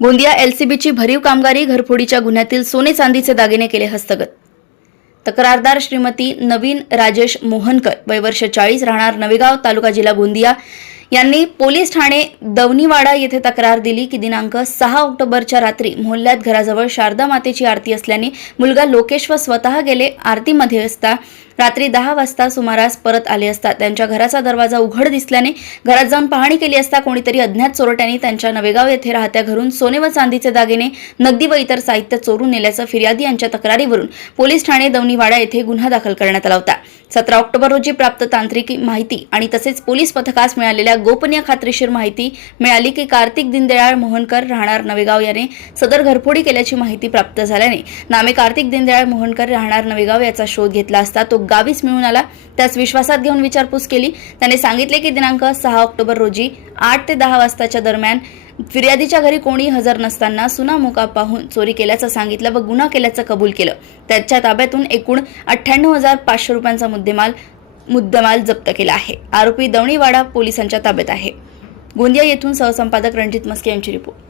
गोंदिया एलसीबीची भरीव कामगारी घरफोडीच्या गुन्ह्यातील सोने चांदीचे दागिने केले हस्तगत। तक्रारदार श्रीमती नवीन राजेश मोहनकर वय वर्ष 40 राहणार नवेगाव तालुका जिल्हा गोंदिया यांनी पोलीस ठाणे दवनीवाडा येथे तक्रार दिली की दिनांक 6 ऑक्टोबरच्या रात्री मोहल्ल्यात घराजवळ शारदा मातेची आरती असल्याने मुलगा लोकेश व स्वतः गेले आरतीमध्ये असता रात्री 10 वाजता सुमारास परत आले असता त्यांच्या घराचा दरवाजा उघड दिसल्याने घरात जाऊन पाहणी केली असता कोणीतरी अज्ञात चोरट्यांनी त्यांच्या नवेगाव येथे राहत्या घरून सोने व चांदीचे दागिने नगदी व इतर साहित्य चोरून नेल्याचं फिर्यादी यांच्या तक्रारीवरून पोलीस ठाणे दवनीवाडा येथे गुन्हा दाखल करण्यात आला होता। 17 ऑक्टोबर रोजी प्राप्त तांत्रिक माहिती आणि तसेच पोलीस पथकास मिळालेल्या गोपनीय खात्रीशीर माहिती मिळाली की कार्तिक दीनदयाळ मोहनकर राहणार नवेगाव याने सदर घरफोडी केल्याची माहिती प्राप्त झाल्याने नामे कार्तिक दीनदयाळ मोहनकर राहणार नवेगाव याचा शोध घेतला असता तो गावीस मिळून आला। त्यास विश्वासात घेऊन विचारपूस केली। त्याने सांगितले की दिनांक 6 ऑक्टोबर रोजी 8 ते 10 वाजताच्या दरम्यान फिर्यादीच्या घरी कोणी हजर नसताना सुना मुका पाहून चोरी केल्याचं सांगितलं व गुन्हा केल्याचं कबूल केलं। त्याच्या ताब्यातून एकूण 98,500 रुपयांचा मुद्देमाल जप्त केला आहे। आरोपी दवनीवाडा पोलिसांच्या ताब्यात आहे। गोंदिया येथून सहसंपादक रणजित मस्के यांची रिपोर्ट।